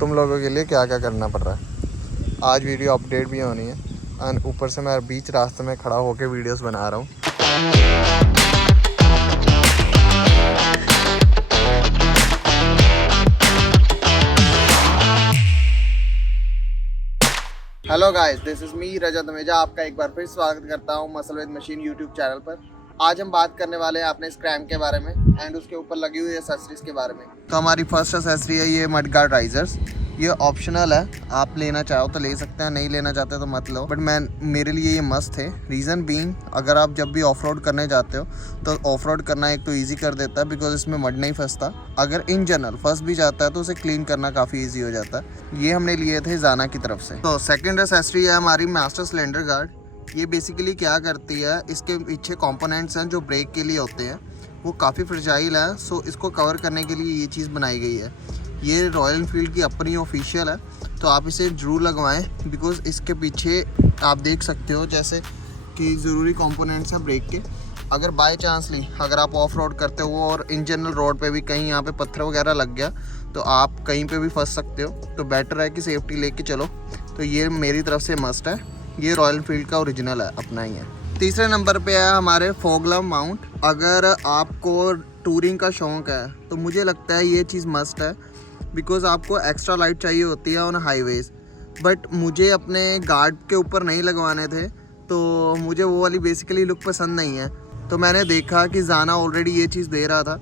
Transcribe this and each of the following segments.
तुम लोगों के लिए क्या क्या करना पड़ रहा है। आज वीडियो अपडेट भी होनी है और ऊपर से मैं बीच रास्ते में खड़ा होकर वीडियोस बना रहा हूँ। Hello guys, this is me Rajat Tameja. आपका एक बार फिर स्वागत करता हूँ muscle with machine YouTube channel पर। आज हम बात करने वाले हैं अपने स्क्रैम के बारे में एंड उसके ऊपर लगी हुई एसेसरीज के बारे में। तो हमारी फर्स्ट एसेसरी है ये मडगार्ड राइजर्स। ये ऑप्शनल है, आप लेना चाहो तो ले सकते हैं, नहीं लेना चाहते तो मत लो, बट मेरे लिए ये मस्त है। रीज़न बीइंग, अगर आप जब भी ऑफ रोड करने जाते हो तो ऑफ रोड करना एक तो ईजी कर देता है बिकॉज इसमें मड नहीं फंसता। अगर इन जनरल फंस भी जाता है तो उसे क्लीन करना काफ़ी ईजी हो जाता है। ये हमने लिए थे जाना की तरफ से। तो सेकेंड एसेसरी है हमारी मास्टर सिलेंडर गार्ड। ये बेसिकली क्या करती है, इसके पीछे कंपोनेंट्स हैं जो ब्रेक के लिए होते हैं, वो काफ़ी फ्रेजाइल है। सो इसको कवर करने के लिए ये चीज़ बनाई गई है। ये रॉयल एनफील्ड की अपनी ऑफिशियल है, तो आप इसे ज़रूर लगवाएं बिकॉज इसके पीछे आप देख सकते हो जैसे कि ज़रूरी कंपोनेंट्स हैं ब्रेक के। अगर बाय चांसली अगर आप ऑफ रोड करते हो और इन जनरल रोड पे भी कहीं यहाँ पे पत्थर वगैरह लग गया तो आप कहीं पे भी फंस सकते हो, तो बेटर है कि सेफ्टी लेके चलो। तो ये मेरी तरफ से मस्ट है। ये रॉयल एनफील्ड का ओरिजिनल है, अपना ही है। तीसरे नंबर पे है हमारे फॉग लैम्प माउंट। अगर आपको टूरिंग का शौक़ है तो मुझे लगता है ये चीज़ मस्ट है बिकॉज आपको एक्स्ट्रा लाइट चाहिए होती है ऑन हाईवेज़। बट मुझे अपने गार्ड के ऊपर नहीं लगवाने थे, तो मुझे वो वाली बेसिकली लुक पसंद नहीं है। तो मैंने देखा कि जाना ऑलरेडी ये चीज़ दे रहा था,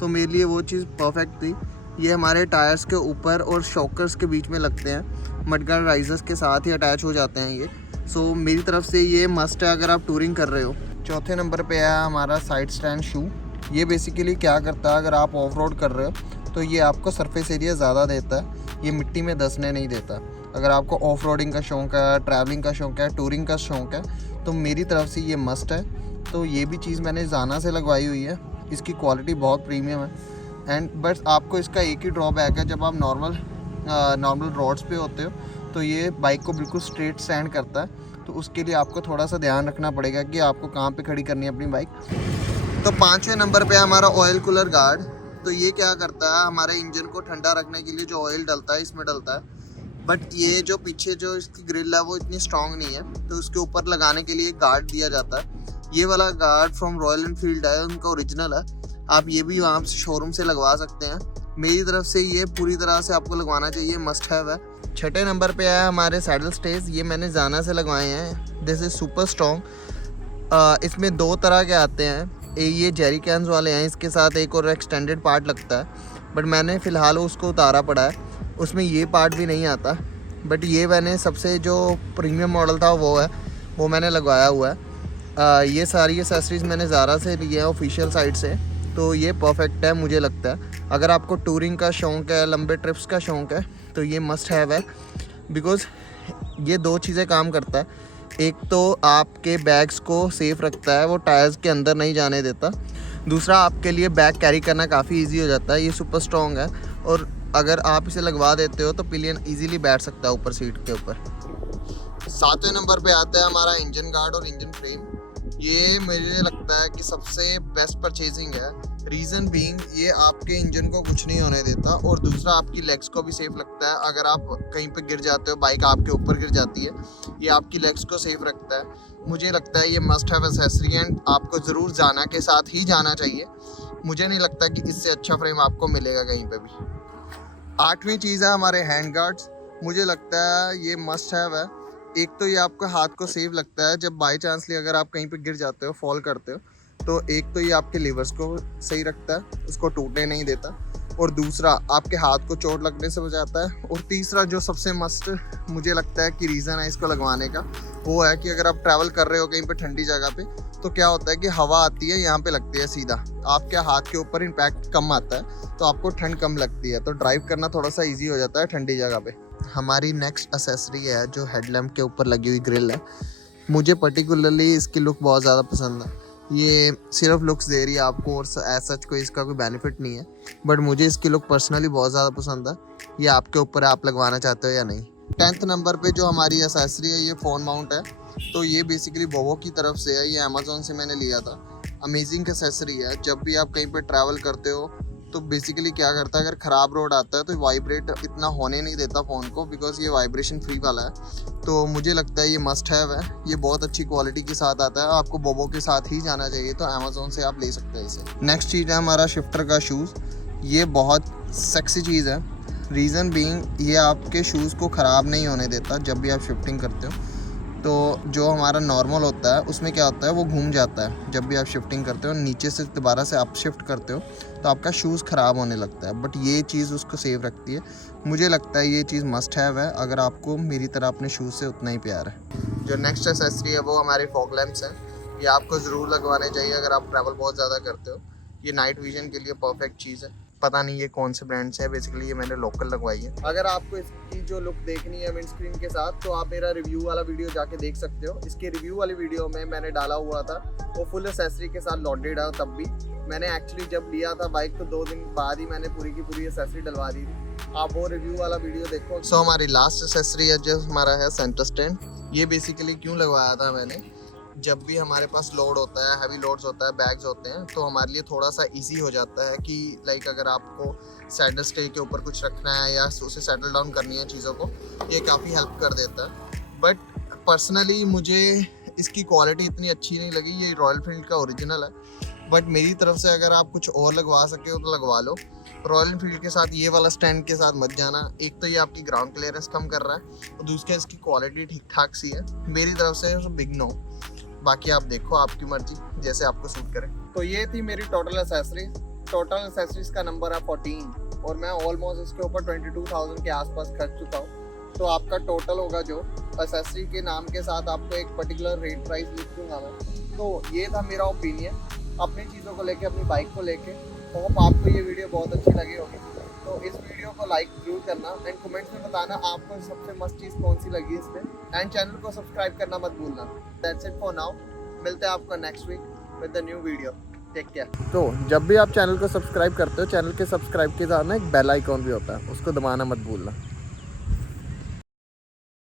तो मेरे लिए वो चीज़ परफेक्ट थी। ये हमारे टायर्स के ऊपर और शॉकर्स के बीच में लगते हैं, मडगार्ड राइजर्स के साथ ही अटैच हो जाते हैं ये। सो मेरी तरफ से ये मस्ट है अगर आप टूरिंग कर रहे हो। चौथे नंबर पे है हमारा साइड स्टैंड शू। ये बेसिकली क्या करता है, अगर आप ऑफ रोड कर रहे हो तो ये आपको सरफेस एरिया ज़्यादा देता है, ये मिट्टी में धंसने नहीं देता। अगर आपको ऑफ रोडिंग का शौक़ है, ट्रैवलिंग का शौक़ है, टूरिंग का शौक़ है, तो मेरी तरफ से ये मस्ट है। तो ये भी चीज़ मैंने जाना से लगवाई हुई है। इसकी क्वालिटी बहुत प्रीमियम है एंड बट आपको इसका एक ही ड्रॉबैक है, जब आप नॉर्मल रोड्स पे होते हो तो ये बाइक को बिल्कुल स्ट्रेट स्टैंड करता है। तो उसके लिए आपको थोड़ा सा ध्यान रखना पड़ेगा कि आपको कहाँ पे खड़ी करनी है अपनी बाइक। तो पाँचवें नंबर पे हमारा ऑयल कूलर गार्ड। तो ये क्या करता है, हमारे इंजन को ठंडा रखने के लिए जो ऑयल डलता है इसमें डलता है, बट ये जो पीछे जो इसकी ग्रिल है वो इतनी स्ट्रांग नहीं है, तो उसके ऊपर लगाने के लिए गार्ड दिया जाता है। ये वाला गार्ड फ्रॉम रॉयल एनफील्ड है, उनका ओरिजिनल है। आप ये भी वहाँ से शोरूम से लगवा सकते हैं। मेरी तरफ से ये पूरी तरह से आपको लगवाना चाहिए, मस्ट हैव है। छठे नंबर पे है हमारे सैडल स्टेज। ये मैंने जाना से लगवाए हैं। This is super strong. इसमें दो तरह के आते हैं, ये जेरी कैंस वाले हैं, इसके साथ एक और एक्सटेंडेड पार्ट लगता है, बट मैंने फ़िलहाल उसको उतारा पड़ा है, उसमें ये पार्ट भी नहीं आता। बट ये मैंने सबसे जो प्रीमियम मॉडल था वो मैंने लगवाया हुआ है। ये सारी एसेसरीज़ मैंने ज़ारा से ली है ऑफिशियल साइट से, तो ये परफेक्ट है मुझे लगता है। अगर आपको टूरिंग का शौक़ है, लंबे ट्रिप्स का शौक़ है, तो ये मस्ट हैव है बिकॉज़ ये दो चीज़ें काम करता है। एक तो आपके बैग्स को सेफ़ रखता है, वो टायर्स के अंदर नहीं जाने देता। दूसरा, आपके लिए बैग कैरी करना काफ़ी इजी हो जाता है। ये सुपर स्ट्रॉन्ग है और अगर आप इसे लगवा देते हो तो पिलियन इजीली बैठ सकता है ऊपर सीट के ऊपर। सातवें नंबर पे आता है हमारा इंजन गार्ड और इंजन फ्रेम। ये मुझे लगता है कि सबसे बेस्ट परचेजिंग है। रीज़न बीइंग, ये आपके इंजन को कुछ नहीं होने देता और दूसरा आपकी लेग्स को भी सेफ रखता है। अगर आप कहीं पे गिर जाते हो, बाइक आपके ऊपर गिर जाती है, ये आपकी लेग्स को सेफ रखता है। मुझे लगता है ये मस्ट हैव एसेसरी एंड आपको ज़रूर जाना के साथ ही जाना चाहिए। मुझे नहीं लगता कि इससे अच्छा फ्रेम आपको मिलेगा कहीं पर भी। आठवीं चीज़ है हमारे हैंड गार्ड्स। मुझे लगता है ये मस्ट हैव है। एक तो ये आपके हाथ को सेफ लगता है, जब बाई चांसली अगर आप कहीं पे गिर जाते हो, फॉल करते हो, तो एक तो ये आपके लीवर्स को सही रखता है, उसको टूटने नहीं देता, और दूसरा आपके हाथ को चोट लगने से बचाता है। और तीसरा जो सबसे मस्ट मुझे लगता है कि रीज़न है इसको लगवाने का, वो है कि अगर आप ट्रैवल कर रहे हो कहीं पे ठंडी जगह पे, तो क्या होता है कि हवा आती है यहाँ पे लगती है सीधा, आपके हाथ के ऊपर इम्पैक्ट कम आता है, तो आपको ठंड कम लगती है, तो ड्राइव करना थोड़ा सा ईजी हो जाता है ठंडी जगह पे। हमारी नेक्स्ट एसेसरी है जो हेडलैम्प के ऊपर लगी हुई ग्रिल है। मुझे पर्टिकुलरली इसकी लुक बहुत ज़्यादा पसंद है। ये सिर्फ लुक्स दे रही है आपको और एज सच कोई इसका कोई बेनिफिट नहीं है, बट मुझे इसकी लुक पर्सनली बहुत ज़्यादा पसंद है। ये आपके ऊपर है, आप लगवाना चाहते हो या नहीं। 10th नंबर पे जो हमारी एसेसरी है ये फ़ोन माउंट है। तो ये बेसिकली बोवो की तरफ से है, ये अमेज़ॉन से मैंने लिया था। अमेजिंग एसेसरी है। जब भी आप कहीं पे ट्रैवल करते हो तो बेसिकली क्या करता है, अगर ख़राब रोड आता है तो वाइब्रेट इतना होने नहीं देता फ़ोन को, बिकॉज ये वाइब्रेशन फ्री वाला है। तो मुझे लगता है ये मस्ट हैव है। ये बहुत अच्छी क्वालिटी के साथ आता है, आपको बोबो के साथ ही जाना चाहिए, तो अमेज़ोन से आप ले सकते हैं इसे। नेक्स्ट चीज़ है हमारा शिफ्टर का शूज़। ये बहुत सेक्सी चीज़ है। रीज़न बीइंग ये आपके शूज़ को ख़राब नहीं होने देता जब भी आप शिफ्टिंग करते हो। तो जो हमारा नॉर्मल होता है उसमें क्या होता है, वो घूम जाता है जब भी आप शिफ्टिंग करते हो, नीचे से दोबारा से आप शिफ्ट करते हो तो आपका शूज़ ख़राब होने लगता है। बट ये चीज़ उसको सेव रखती है। मुझे लगता है ये चीज़ मस्ट हैव है अगर आपको मेरी तरह अपने शूज़ से उतना ही प्यार है। जो नेक्स्ट एसेसरी है वो हमारे फॉग लैंप्स हैं। ये आपको ज़रूर लगवाने चाहिए अगर आप ट्रैवल बहुत ज़्यादा करते हो। ये नाइट विजन के लिए परफेक्ट चीज़ है। पता नहीं ये कौन से ब्रांड से है, बेसिकली ये मैंने लोकल लगवाई है। अगर आपको इसकी जो लुक देखनी है विंड स्क्रीन के साथ, तो आप मेरा रिव्यू वाला वीडियो जाके देख सकते हो। इसके रिव्यू वाली वीडियो में मैंने डाला हुआ था, वो फुल एसेसरी के साथ लॉडेड है। तब भी मैंने एक्चुअली जब लिया था बाइक तो 2 दिन बाद ही मैंने पूरी की पूरी एसेसरी डलवा दी थी। आप वो रिव्यू वाला वीडियो देखो। सो हमारी लास्ट एसेसरी है जो हमारा है सेंटर स्टैंड। ये बेसिकली क्यों लगवाया था मैंने, जब भी हमारे पास लोड होता है, हैवी लोड्स होता है, बैग्स होते हैं, तो हमारे लिए थोड़ा सा इजी हो जाता है कि लाइक अगर आपको सैडल स्टे के ऊपर कुछ रखना है या उसे सेटल डाउन करनी है चीज़ों को, ये काफ़ी हेल्प कर देता है। बट पर्सनली मुझे इसकी क्वालिटी इतनी अच्छी नहीं लगी। ये रॉयल एनफील्ड का ओरिजिनल है, बट मेरी तरफ से अगर आप कुछ और लगवा सके हो तो लगवा लो। रॉयल एनफील्ड के साथ ये वाला स्टैंड के साथ मत जाना। एक तो ये आपकी ग्राउंड क्लियरेंस कम कर रहा है और दूसरा इसकी क्वालिटी ठीक ठाक सी है। मेरी तरफ से बिग नो। बाकी आप देखो, आपकी मर्जी, जैसे आपको सूट करे। तो ये थी मेरी टोटल एसेसरीज। टोटल एसेसरीज का नंबर है 14 और मैं ऑलमोस्ट इसके ऊपर 22,000 के आसपास खर्च चुका हूँ। तो आपका टोटल होगा जो एसेसरी के नाम के साथ आपको एक पर्टिकुलर रेट प्राइस लिख दूंगा मैं। तो ये था मेरा ओपिनियन अपनी चीज़ों को लेके, अपनी बाइक को लेके। होप आपको ये वीडियो बहुत अच्छी लगी होगी। तो इस वीडियो को लाइक जरूर करना एंड कमेंट्स में बताना आपको सबसे मस्त चीज़ कौन सी लगी इसमें, एंड चैनल को सब्सक्राइब करना मत भूलना। That's it for now. मिलते हैं आपको next week with the new video. Take care. तो जब भी आप चैनल को सब्सक्राइब करते हो, चैनल के सब्सक्राइब के साथ ना एक बेल आइकॉन भी होता है, उसको दबाना मत भूलना।